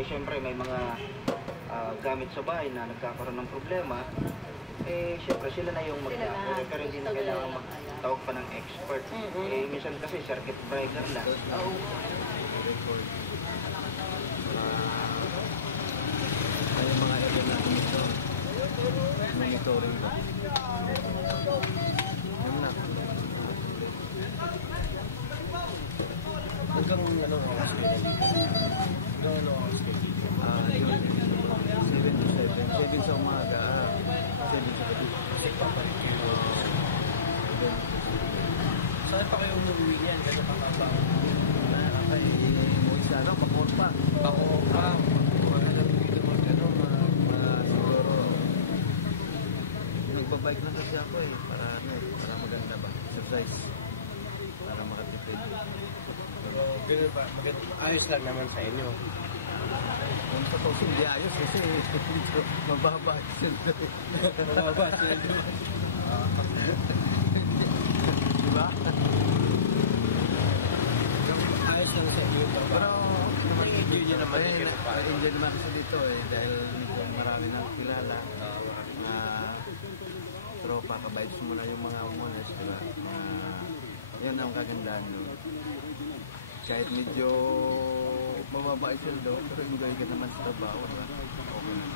Eh, syempre may mga gamit sa bahay na nagkakaroon ng problema. Eh, syempre sila na yung mag-cover. Pero hindi na kailangan magtawag pa ng expert. Eh, minsan kasi circuit breaker lang. May mga area na ito. Monitoring ba? Yan na. Hanggang anong oras kayo dito? Hanggang anong oras kayo dito? 7 to 7. 7 sa umaga. 7 sa gabi. Kasi papalik kayo. Saan pa kayo umuwi yan? Kasi pakapa. Okay. Umuwi sa ano? Bakor pa. Bakor pa. Mga dito mo gano'n. Siguro. Nagbabike na kasi ako eh. Para maganda ba? Exercise. Para makatipid. Pero ganun pa. Ayos lang naman sa inyo. Kung sa tosin, hindi ayos kasi mababa sila. Mababa sila. Diba? Ayos lang sa inyo. Pero enjoy nyo naman yung kinapa. Enjoy naman kasi dito eh. Dahil marami nang kilala. Na tropa, kabait mo na yung mga umunas. Diba? Yun ang kagandahan nun. Kahit medyo mababa yung sweldo, pero enjoy ka naman sa trabaho. Okay.